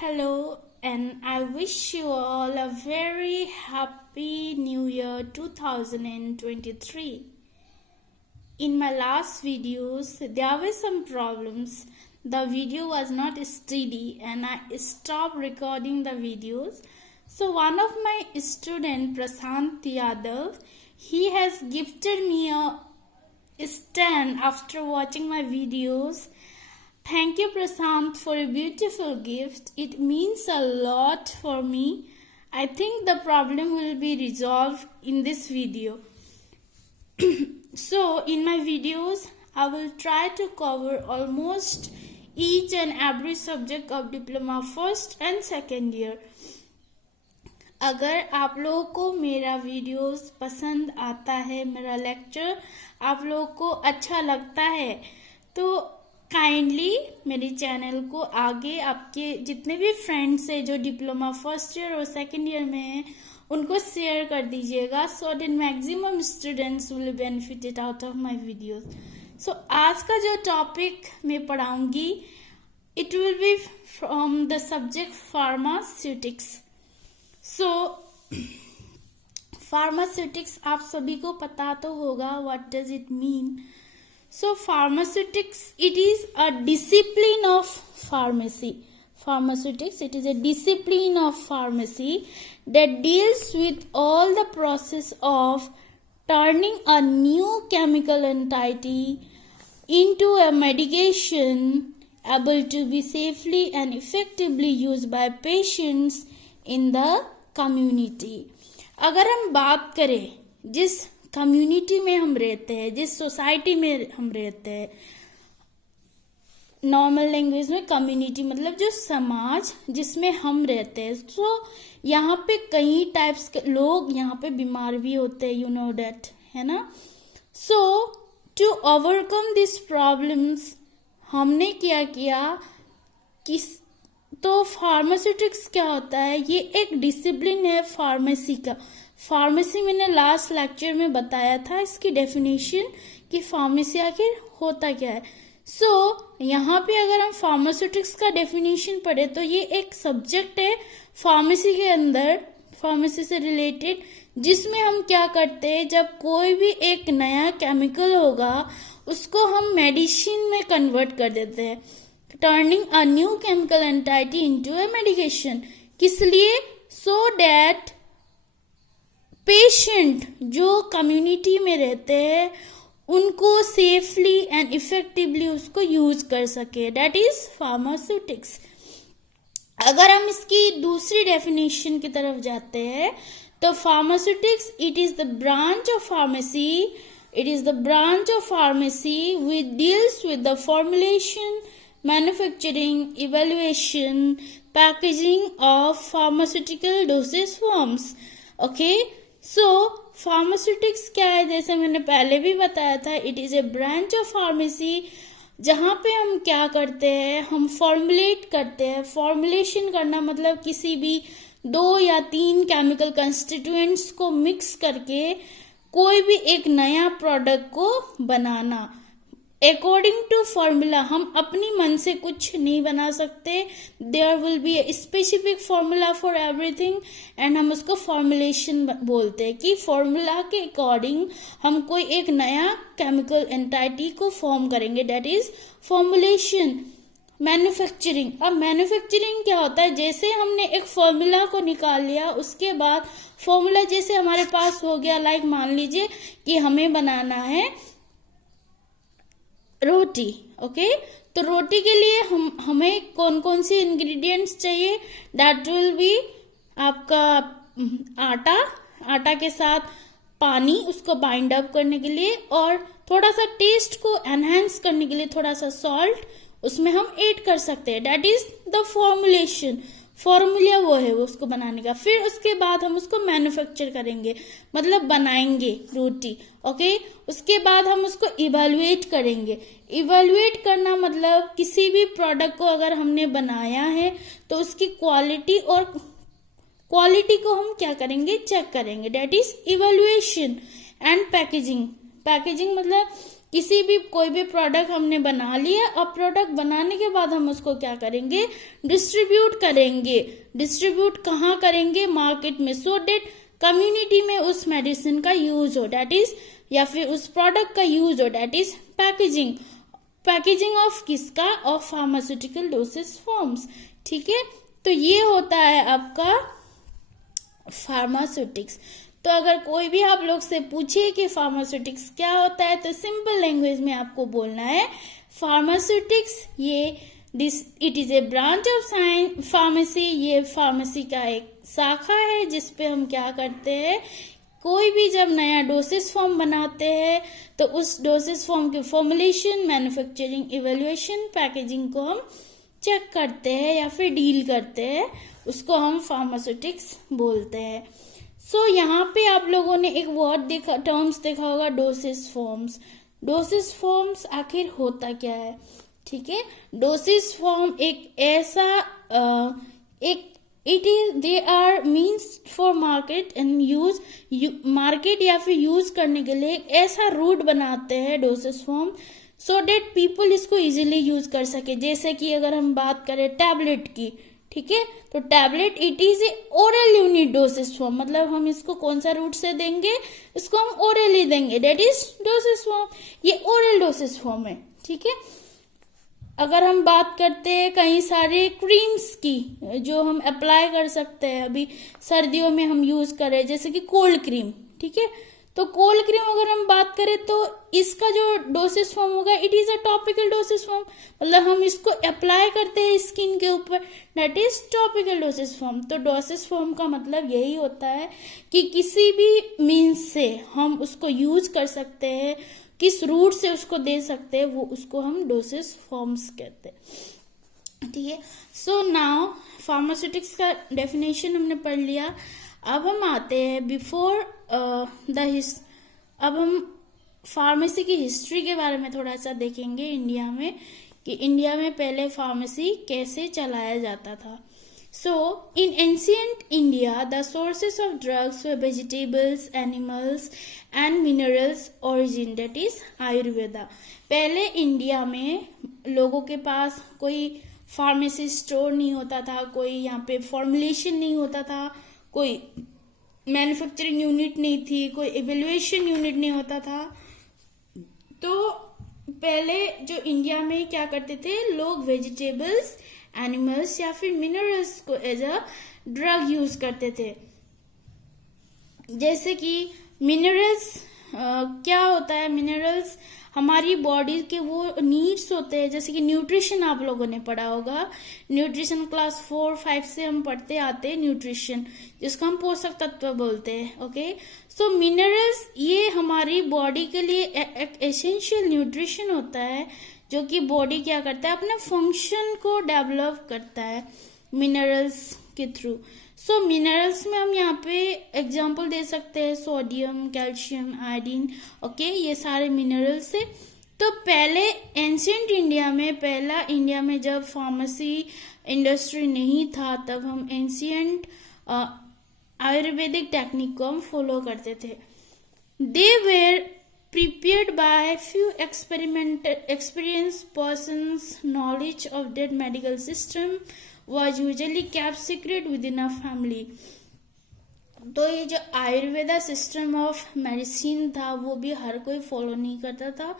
Hello, and I wish you all a very happy New Year 2023. In my last videos, there were some problems. The video was not steady, and I stopped recording the videos. So one of my student, Prashant Yadav, he has gifted me a stand after watching my videos. Thank you, Prashant, for a beautiful gift. It means a lot for me. I think the problem will be resolved in this video. So, in my videos, I will try to cover almost each and every subject of diploma first and second year. अगर आप लोगों को मेरा videos पसंद आता है, मेरा lecture आप लोगों को अच्छा लगता है, तो काइंडली मेरे चैनल को आगे आपके जितने भी फ्रेंड्स हैं जो डिप्लोमा फर्स्ट ईयर और सेकंड ईयर में हैं उनको शेयर कर दीजिएगा, so that maximum students will benefited out of my videos. So आज का जो टॉपिक मैं पढ़ाऊंगी, it will be from the subject pharmaceutics. So pharmaceutics आप सभी को पता तो होगा, what does it mean. So pharmaceutics, it is a discipline of pharmacy. Pharmaceutics, it is a discipline of pharmacy that deals with all the process of turning a new chemical entity into a medication able to be safely and effectively used by patients in the community. अगर हम बात करें जिस community में हम रहते हैं, जिस सोसाइटी में हम रहते हैं, नॉर्मल लैंग्वेज में कम्युनिटी मतलब जो समाज जिसमें हम रहते हैं, तो यहाँ पे कई टाइप्स के लोग यहाँ पे बीमार भी होते हैं, यू नो दैट, है ना. सो टू ओवरकम दिस प्रॉब्लम्स हमने क्या किया कि तो फार्मास्यूटिक्स क्या होता है, ये एक डिसिप्लिन है फार्मेसी का. फार्मेसी मैंने लास्ट लेक्चर में बताया था इसकी डेफिनेशन कि फार्मेसी आखिर होता क्या है. सो यहाँ पे अगर हम फार्मास्यूटिक्स का डेफिनेशन पढ़े तो ये एक सब्जेक्ट है फार्मेसी के अंदर, फार्मेसी से रिलेटेड, जिसमें हम क्या करते हैं, जब कोई भी एक नया केमिकल होगा उसको हम मेडिसिन में कन्वर्ट कर देते हैं, turning a new chemical entity into a medication. किस लिए? सो दैट पेशेंट जो कम्युनिटी में रहते हैं उनको सेफली एंड इफेक्टिवली उसको यूज कर सके. That is pharmaceutics. अगर हम इसकी दूसरी डेफिनेशन की तरफ जाते हैं तो pharmaceutics it is the branch of pharmacy, it is the branch of pharmacy which deals with the formulation, manufacturing, evaluation, packaging of pharmaceutical dosage forms. Okay, so pharmaceutics क्या है, जैसे मैंने पहले भी बताया था, it is a branch of pharmacy जहाँ पे हम क्या करते हैं, हम फॉर्मुलेट करते हैं. फॉर्मुलेशन करना मतलब किसी भी 2 या 3 केमिकल कंस्टिट्यूएंट्स को मिक्स करके कोई भी एक नया प्रोडक्ट को बनाना. अकॉर्डिंग टू फॉर्मूला, हम अपनी मन से कुछ नहीं बना सकते. There will be a specific formula for everything and हम उसको फॉर्मुलेशन बोलते हैं कि फॉर्मूला के अकॉर्डिंग हम कोई एक नया केमिकल एंटाइटी को फॉर्म करेंगे. That is formulation. मैन्युफैक्चरिंग, अब मैन्युफैक्चरिंग क्या होता है, जैसे हमने एक फॉर्मूला को निकाल लिया, उसके बाद फॉर्मूला जैसे हमारे पास हो गया, लाइक मान लीजिए कि हमें बनाना है रोटी. ओके, तो रोटी के लिए हमें कौन कौन सी इंग्रेडिएंट्स चाहिए, दैट विल बी आपका आटा के साथ पानी उसको बाइंड अप करने के लिए, और थोड़ा सा टेस्ट को एनहेंस करने के लिए थोड़ा सा सॉल्ट उसमें हम ऐड कर सकते हैं. That is the formulation. Formula वो है वो उसको बनाने का. फिर उसके बाद हम उसको मैन्युफैक्चर करेंगे, मतलब बनाएंगे रोटी. ओके, उसके बाद हम उसको इवेलुएट करेंगे. इवेलुएट करना मतलब किसी भी प्रोडक्ट को अगर हमने बनाया है तो उसकी क्वालिटी को हम क्या करेंगे, चेक करेंगे. That is evaluation. And packaging. Packaging मतलब किसी भी कोई भी प्रोडक्ट हमने बना लिया, अब प्रोडक्ट बनाने के बाद हम उसको क्या करेंगे, डिस्ट्रीब्यूट करेंगे। डिस्ट्रीब्यूट कहाँ करेंगे, मार्केट में, सो डेट कम्युनिटी में उस मेडिसिन का यूज हो, डेट इज, या फिर उस प्रोडक्ट का यूज हो, that is packaging. Packaging of किसका, ऑफ फार्मास्यूटिकल डोसेज फॉर्म्स। ठीक है, तो ये होता है आपका फार्मास्यूटिक्स। तो अगर कोई भी आप लोग से पूछे कि फार्मास्यूटिक्स क्या होता है, तो सिंपल लैंग्वेज में आपको बोलना है फार्मास्यूटिक्स ये it is a branch of science pharmacy. ये फार्मेसी का एक शाखा है जिसपे हम क्या करते हैं, कोई भी जब नया डोसेस फॉर्म बनाते हैं तो उस डोसेस फॉर्म के फॉर्मुलेशन, मैन्युफैक्चरिंग, इवेल्युएशन, पैकेजिंग को हम चेक करते हैं या फिर डील करते हैं, उसको हम फार्मास्यूटिक्स बोलते हैं। सो यहाँ पे आप लोगों ने एक वर्ड देखा, टर्म्स देखा होगा, डोसेस फॉर्म्स। डोसेस फॉर्म्स आखिर होता क्या है, ठीक है। डोसेस फॉर्म एक ऐसा it is they are means for market and use, market या फिर यूज करने के लिए एक ऐसा रूट बनाते हैं डोसेस फॉर्म, सो डेट पीपल इसको इजीली यूज कर सके। जैसे कि अगर हम बात करें टैबलेट की, ठीक है, तो tablet it is a oral unit doses form, मतलब हम इसको कौन सा रूट से देंगे, इसको हम ओरली देंगे, डेट इज डोसेस फॉर्म। ये ओरल डोसेस फॉर्म है, ठीक है। अगर हम बात करते हैं कई सारे क्रीम्स की जो हम अप्लाई कर सकते हैं, अभी सर्दियों में हम यूज करें, जैसे कि कोल्ड क्रीम, ठीक है, तो कोल्ड क्रीम अगर हम बात करें तो इसका जो डोसेस फॉर्म होगा it is a topical doses form, मतलब हम इसको अप्लाई करते हैं स्किन के ऊपर, that is topical doses form. तो डोसेस फॉर्म का मतलब यही होता है कि किसी भी मीन्स से हम उसको यूज कर सकते हैं, किस रूट से उसको दे सकते हैं, वो उसको हम डोसेस फॉर्म्स कहते हैं, ठीक है। सो नाउ फार्मास्यूटिक्स का डेफिनेशन हमने पढ़ लिया। अब हम आते हैं बिफोर अब हम फार्मेसी की हिस्ट्री के बारे में थोड़ा सा देखेंगे इंडिया में, कि इंडिया में पहले फार्मेसी कैसे चलाया जाता था। So, in ancient India, the sources of drugs were vegetables, animals and minerals origin, that is Ayurveda. पहले इंडिया में लोगों के पास कोई फार्मेसी स्टोर नहीं होता था, कोई यहाँ पे फॉर्मुलेशन नहीं होता था, कोई मैन्युफैक्चरिंग यूनिट नहीं थी, कोई इवेल्युएशन यूनिट नहीं होता था। तो पहले जो इंडिया में क्या करते थे लोग, वेजिटेबल्स, एनिमल्स या फिर मिनरल्स को एज अ ड्रग यूज करते थे। जैसे कि मिनरल्स क्या होता है, मिनरल्स हमारी बॉडी के वो नीड्स होते हैं, जैसे कि न्यूट्रिशन आप लोगों ने पढ़ा होगा, न्यूट्रिशन क्लास 4-5 से हम पढ़ते आते हैं न्यूट्रिशन, जिसको हम पोषक तत्व बोलते हैं, ओके। सो मिनरल्स ये हमारी बॉडी के लिए एक एसेंशियल न्यूट्रिशन होता है, जो कि बॉडी क्या करता है, अपने फंक्शन को डेवलप करता है मिनरल्स के थ्रू। सो मिनरल्स में हम यहाँ पे एग्जांपल दे सकते हैं सोडियम, कैल्शियम, आयोडीन, ओके, ये सारे मिनरल्स है। तो पहले एंशिएंट इंडिया में, पहला इंडिया में जब फार्मेसी इंडस्ट्री नहीं था, तब हम एंशिएंट आयुर्वेदिक टेक्निक को हम फॉलो करते थे। They were prepared by few experienced persons. Knowledge of that medical system was usually kept secret within a family. तो ये जो आयुर्वेदा सिस्टम ऑफ मेडिसिन था वो भी हर कोई फॉलो नहीं करता था,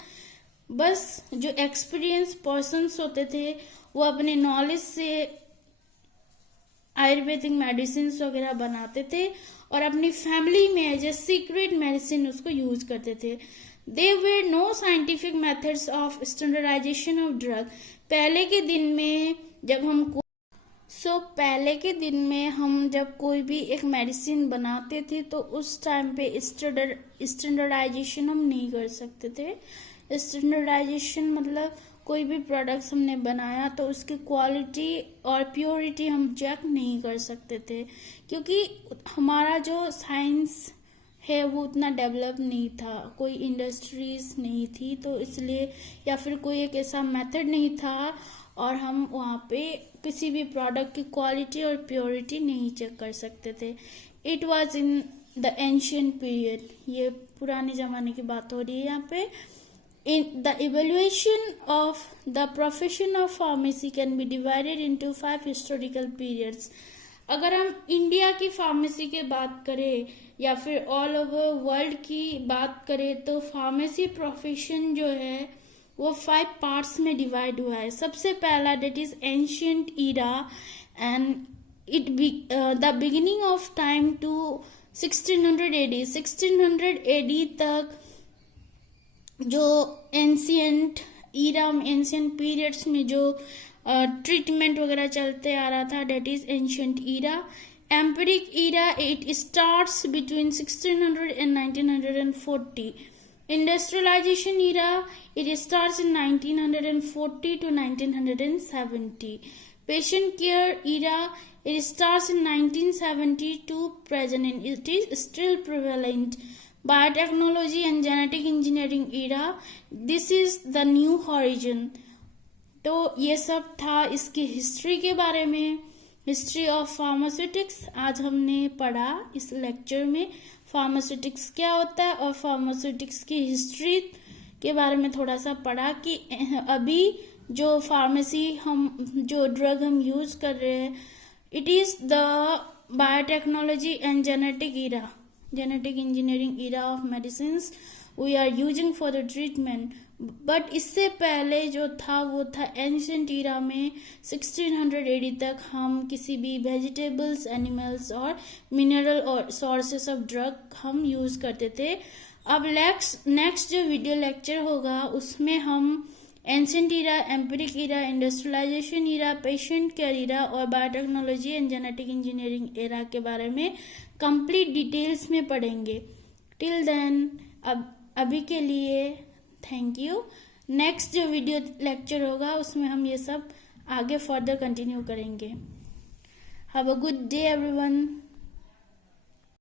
बस जो एक्सपीरियंस पर्सन्स होते थे वो अपने नॉलेज से आयुर्वेदिक मेडिसिन वगैरह बनाते थे और अपनी फैमिली में एज ए सीक्रेट मेडिसिन उसको यूज करते थे। There were no scientific methods of standardization of drug. पहले के दिन में हम जब कोई भी एक मेडिसिन बनाते थे तो उस टाइम पे स्टैंडर्डाइजेशन हम नहीं कर सकते थे। स्टैंडर्डाइजेशन मतलब कोई भी प्रोडक्ट्स हमने बनाया तो उसकी क्वालिटी और प्योरिटी हम चेक नहीं कर सकते थे, क्योंकि हमारा जो साइंस है वो उतना डेवलप नहीं था, कोई इंडस्ट्रीज नहीं थी, तो इसलिए या फिर कोई एक ऐसा मेथड नहीं था और हम वहाँ पे किसी भी प्रोडक्ट की क्वालिटी और प्योरिटी नहीं चेक कर सकते थे। It was in the ancient period, ये पुराने ज़माने की बात हो रही है यहाँ पे। In the evaluation of the profession of pharmacy can be divided into 5 historical periods. अगर हम इंडिया की फार्मेसी की बात करें या फिर ऑल ओवर वर्ल्ड की बात करें तो फार्मेसी प्रोफेशन जो है वो 5 पार्ट्स में डिवाइड हुआ है. सबसे पहला that is ancient era and the beginning of time to 1600 AD. 1600 AD तक जो एंशियंट ईरा एंशियंट पीरियड्स में जो ट्रीटमेंट वगैरह चलते आ रहा था that is ancient era. Empiric era it starts between 1600 and 1940. Industrialisation era it starts in 1940 to 1970. Patient care era it starts in 1970 to present and it is still prevalent. Biotechnology and genetic engineering era, this is the new horizon. तो ये सब था इसकी history के बारे में, history of pharmaceutics. आज हमने पढ़ा इस लेक्चर में फार्मास्यूटिक्स क्या होता है और फार्मास्यूटिक्स की हिस्ट्री के बारे में थोड़ा सा पढ़ा कि अभी जो फार्मेसी जो ड्रग हम यूज कर रहे हैं it is the biotechnology and genetic engineering era of medicines we are using for the treatment. but इससे पहले जो था वो था ancient era में 1600 AD तक हम किसी भी वेजिटेबल्स, एनिमल्स और मिनरल और सोर्सेस ऑफ ड्रग हम यूज करते थे. अब नेक्स्ट जो वीडियो लेक्चर होगा उसमें हम ancient era, empiric era, industrialisation era, patient care era और biotechnology and genetic engineering era के बारे में कंप्लीट डिटेल्स में पढ़ेंगे. टिल देन अभी के लिए थैंक यू. नेक्स्ट जो वीडियो लेक्चर होगा उसमें हम ये सब आगे फर्दर कंटिन्यू करेंगे. Have a good day everyone.